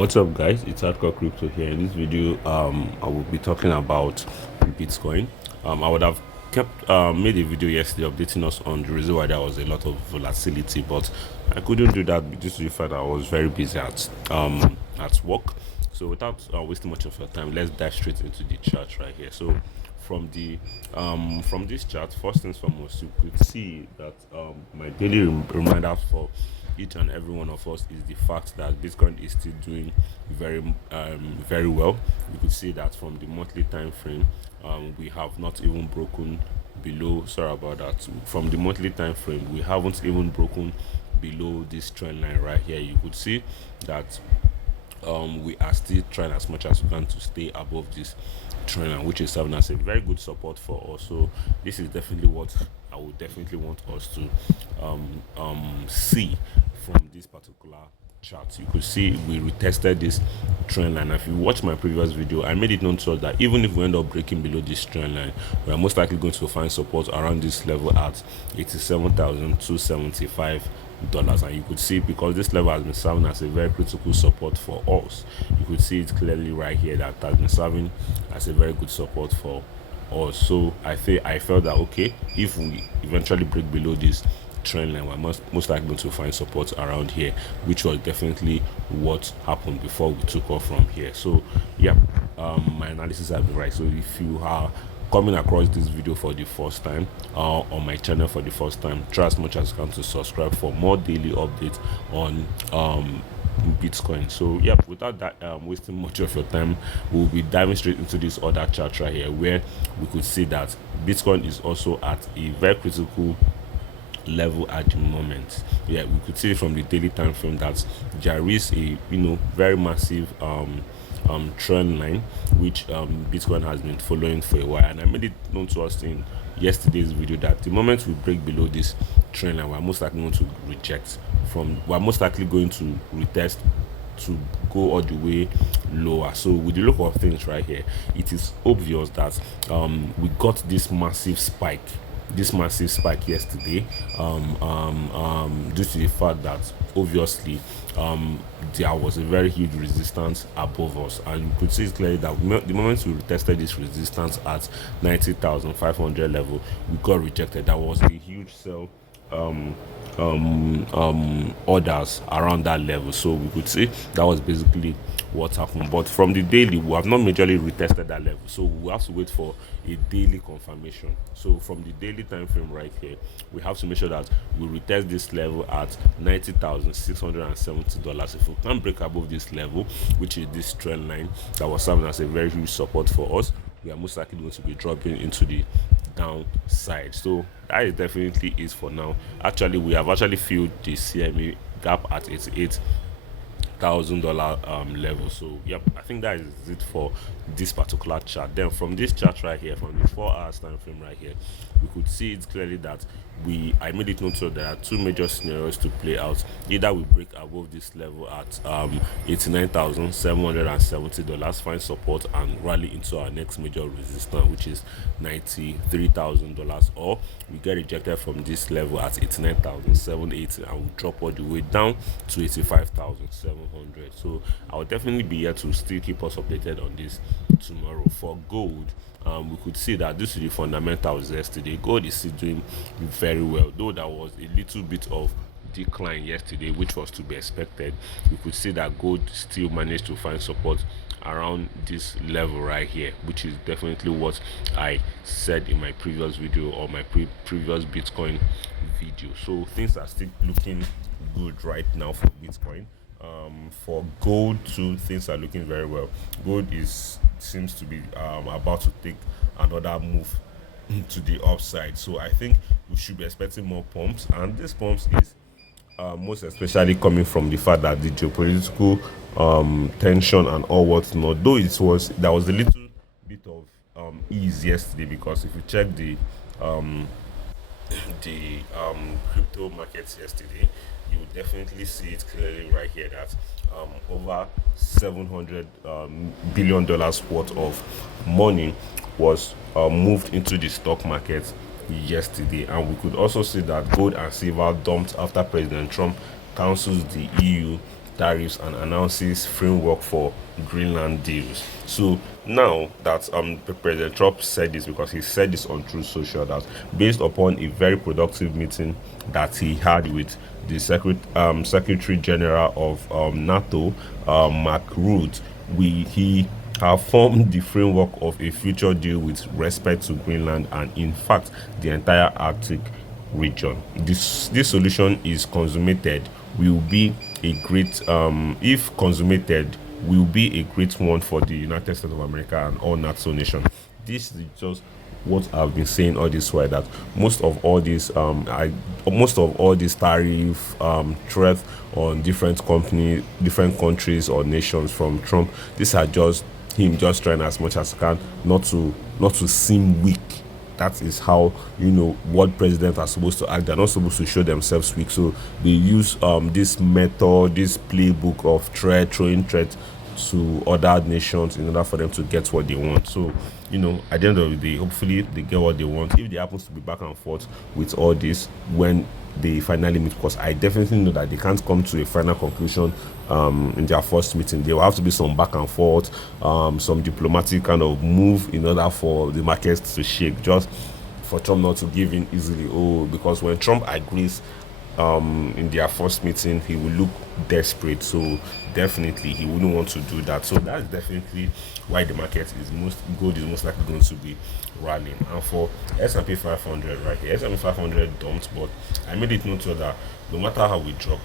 What's up, guys? It's Hardcore Crypto here. In this video, I will be talking about Bitcoin. I would have kept made a video yesterday updating us on the reason why there was a lot of volatility, but I couldn't do that due to the fact that I was very busy at work. So without wasting much of your time, let's dive straight into the chart right here. So from this chart, first things foremost, you could see that my daily reminder for each and every one of us is the fact that Bitcoin is still doing very well. We could see that from the monthly time frame, we have not even broken below. Sorry about that. From the monthly time frame, we haven't even broken below this trend line right here. You could see that we are still trying as much as we can to stay above this trend line, which is serving as a very good support for us. So this is definitely what I would definitely want us to see from this particular chart. You could see we retested this trend line. If you watch my previous video, I made it known to us that even if we end up breaking below this trend line, we are most likely going to find support around this level at $87,275. And you could see, because this level has been serving as a very critical support for us, you could see it clearly right here that has been serving as a very good support for us. So I felt that okay, if we eventually break below this trend line, we're most likely going to find support around here, which was definitely what happened before we took off from here. So yeah, my analysis has been right. So if you are coming across this video for the first time on my channel for the first time, try as much as you can to subscribe for more daily updates on Bitcoin. So yeah, without that wasting much of your time, we'll be diving straight into this other chart right here, where we could see that Bitcoin is also at a very critical level at the moment. Yeah, we could see from the daily time frame that there is a very massive trend line which Bitcoin has been following for a while, and I made it known to us in yesterday's video that the moment we break below this trend line, we're most likely going to we're most likely going to retest to go all the way lower. So with the look of things right here, it is obvious that we got this massive spike yesterday due to the fact that obviously there was a very huge resistance above us, and you could see it clearly that the moment we tested this resistance at 90,500 level, we got rejected. That was a huge sell orders around that level. So we could see that was basically what happened. But from the daily, we have not majorly retested that level, so we have to wait for a daily confirmation. So from the daily time frame right here, we have to make sure that we retest this level at $90,670. If we can't break above this level, which is this trend line that was serving as a very huge support for us, we are most likely going to be dropping into the downside. So that is definitely it for now. Actually, we have actually filled the CME gap at $88,000 level. So yep, I think that is it for this particular chart. Then from this chart right here, from the 4 hours time frame right here, we could see it clearly that I made it known so there are two major scenarios to play out. Either we break above this level at $89,770, find support and rally into our next major resistance, which is $93,000, or we get rejected from this level at 89,780 and we drop all the way down to 85,700. So I will definitely be here to still keep us updated on this tomorrow. For gold, we could see that due to the fundamentals yesterday, gold is still doing very well, though there was a little bit of decline yesterday, which was to be expected. We could see that gold still managed to find support around this level right here, which is definitely what I said in my previous video or my previous Bitcoin video. So things are still looking good right now for Bitcoin. For gold too, things are looking very well. Gold seems to be about to take another move to the upside, so I think we should be expecting more pumps, and this pumps is most especially coming from the fact that the geopolitical tension and all whatnot, though there was a little bit of ease yesterday, because if you check the crypto markets yesterday, you will definitely see it clearly right here that over $700 billion worth of money was moved into the stock market yesterday. And we could also see that gold and silver dumped after President Trump counsels the EU tariffs and announces framework for Greenland deals. So now that President Trump said this, because he said this on Truth Social, that based upon a very productive meeting that he had with the Secretary General of NATO, Mark Rutte, he have formed the framework of a future deal with respect to Greenland and, in fact, the entire Arctic region. This solution is consummated will be a great if consummated will be a great one for the United States of America and all NATO nations. This is just what I've been saying all this while, that most of all these tariff threats on different companies, different countries or nations from Trump, these are just him just trying as much as he can not to seem weak. That is how, what presidents are supposed to act. They're not supposed to show themselves weak. So they use this method, this playbook of throwing threat to other nations in order for them to get what they want. So, at the end of the day, hopefully they get what they want. If they happens to be back and forth with all this when they finally meet, because I definitely know that they can't come to a final conclusion in their first meeting. There will have to be some back and forth, some diplomatic kind of move in order for the markets to shake, just for Trump not to give in easily. Oh, because when Trump agrees in their first meeting, he will look desperate. So definitely he wouldn't want to do that. So that's definitely why the market is gold is most likely going to be rallying. And for S&P 500 right here, S&P 500 dumped, but I made it note that no matter how we drop,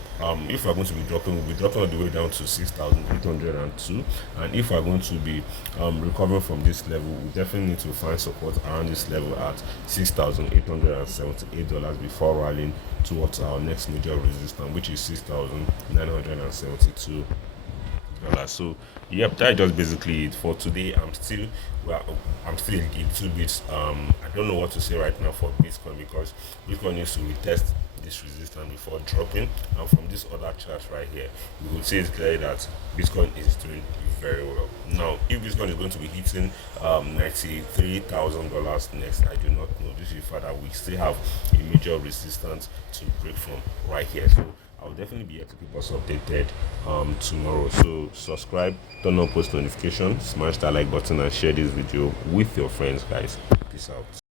if we're going to be dropping, we'll be dropping all the way down to 6,802. And if we're going to be recovering from this level, we definitely need to find support around this level at $6,878 before rallying towards our next major resistance, which is $6,972. So yep, that is just basically it for today. I'm still a little bit I don't know what to say right now for Bitcoin, because Bitcoin needs to retest this resistance before dropping. And from this other chart right here, we will see it clearly that Bitcoin is doing very well. Now, if Bitcoin is going to be hitting $93,000 next, I do not know. This is further. We still have a major resistance to break from right here. So I'll definitely be here to keep us updated tomorrow. So subscribe, turn on post notifications, smash that like button, and share this video with your friends, guys. Peace out.